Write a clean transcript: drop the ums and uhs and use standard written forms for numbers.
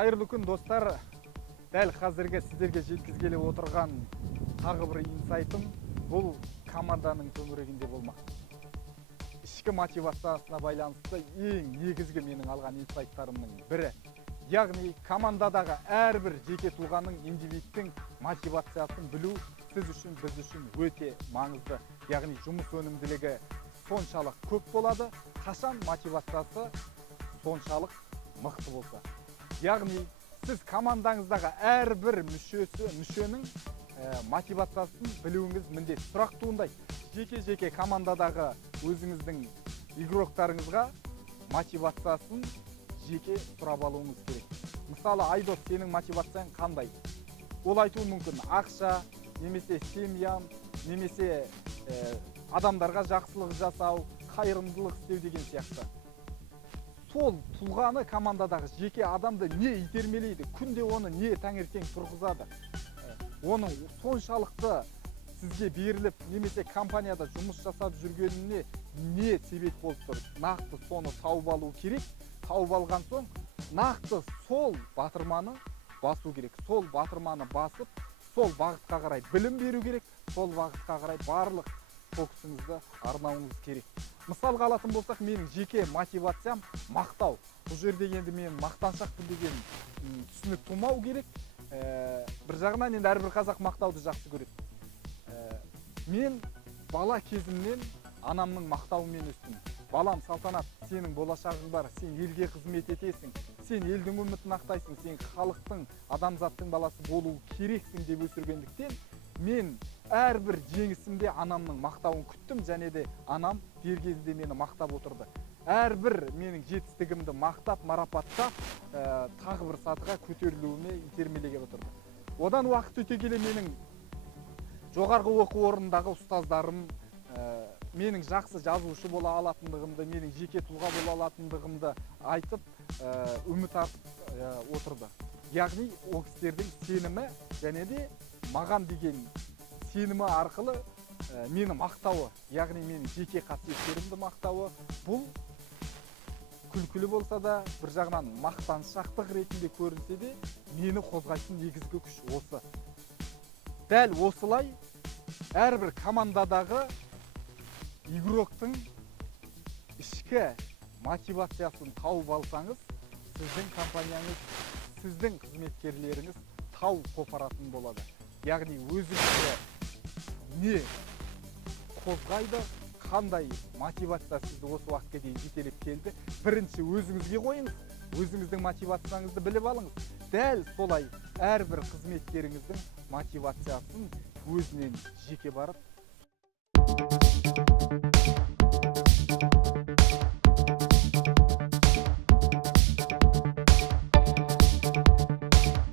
Қайырлы күн достар. Дәл қазірге сіздерге жеткізгелі отырған тағы бір инсайтым бұл команданың төңірегінде болмақ. Ішкі мотивациясына байланысты ең негізгі менің алған инсайттарымның бірі. Яғни командадағы әрбір жеке тұлғаның, индивидтің мотивациясын білу сіз үшін, біз үшін өте маңызды. Яғни жұмыс өнімділігі соншалық көп болады, қашан мотивациясы соншалық мықты болса. Яғни сіз командаңыздағы әрбір мүшенің мотивациясын білуіңіз міндет. Сұрақ туындайды. Жеке командадағы өзіңіздің игроктарыңызға мотивациясын жеке сұрап алуыңыз керек. Мысалы, Айдос, сенің мотивацияң қандай? Ол айтуы мүмкін ақша, немесе семьям, немесе адамдарға жақсылық жасау, қайырымдылық істеу деген сияқты. Сол тұлғаны, командадағы жеке адамды не итермелейді, күнде оны не таңертең тұрғызады, оның соншалықты сізге беріліп, немесе компанияда жұмыс жасап жүргеніне не себеп болып тұр, нақты соны тауып алу керек. Тауып алған соң, нақты сол батырманы басу керек. Сол батырманы басып, сол бағытқа қарай білім беру керек, сол бағытқа қарай барлық фокусыңызды арнауыңыз керек. Мысалға алатын болсақ, менің жеке мотивациям мақтау. Бұл жерде енді мен мақтаншақпын деген түсінік тумау керек. Бір жағынан енді әрбір қазақ мақтауды жақсы көреді. Мен бала кезімнен анамның мақтауымен өстім. Балам, Салтанат, сенің болашағың бар, сен елге қызмет етесің, сен елдің үмітін ақтайсың, сен халықтың, адамзаттың баласы болу керексің деп өсіргендіктен, мен әрбір жеңісімде анамның мақтауын күттім, және де анам дер кезінде мені мақтап отырды. Әрбір менің жетістігімді мақтап, марапаттап, тағы бір сатыға көтерілуіме итермелеген отырды. Одан уақыт өте келе менің жоғарғы оқу орнындағы ұстаздарым менің жақсы жазушы бола алатындығымды, менің жеке тұлға бола алатындығымды айтып, үміт артып отырды. Яғни ол кісілердің сенімі және де маған деген сенімі арқылы мені мақтауы, яғни менің жеке қасиеттерімді мақтауы, бұл күлкілі болса да, бір жағынан мақтаншақтық ретінде көрінсе де, мені қозғайтын негізгі күш осы. Дәл осылай әрбір командадағы игроктың ішкі мотивациясын тауып алсаңыз, сіздің компанияңыз, сіздің қызметкерлеріңіз тау қопаратын болады. Яғни өзіңізді не қозғайды, қандай мотивация сізді осы уақытқа дейін жетелеп келді. Бірінші өзіңізге қойыңыз, өзіңіздің мотивацияңызды біліп алыңыз. Дәл солай әрбір қызметкеріңіздің мотивациясын өзінен жеке барып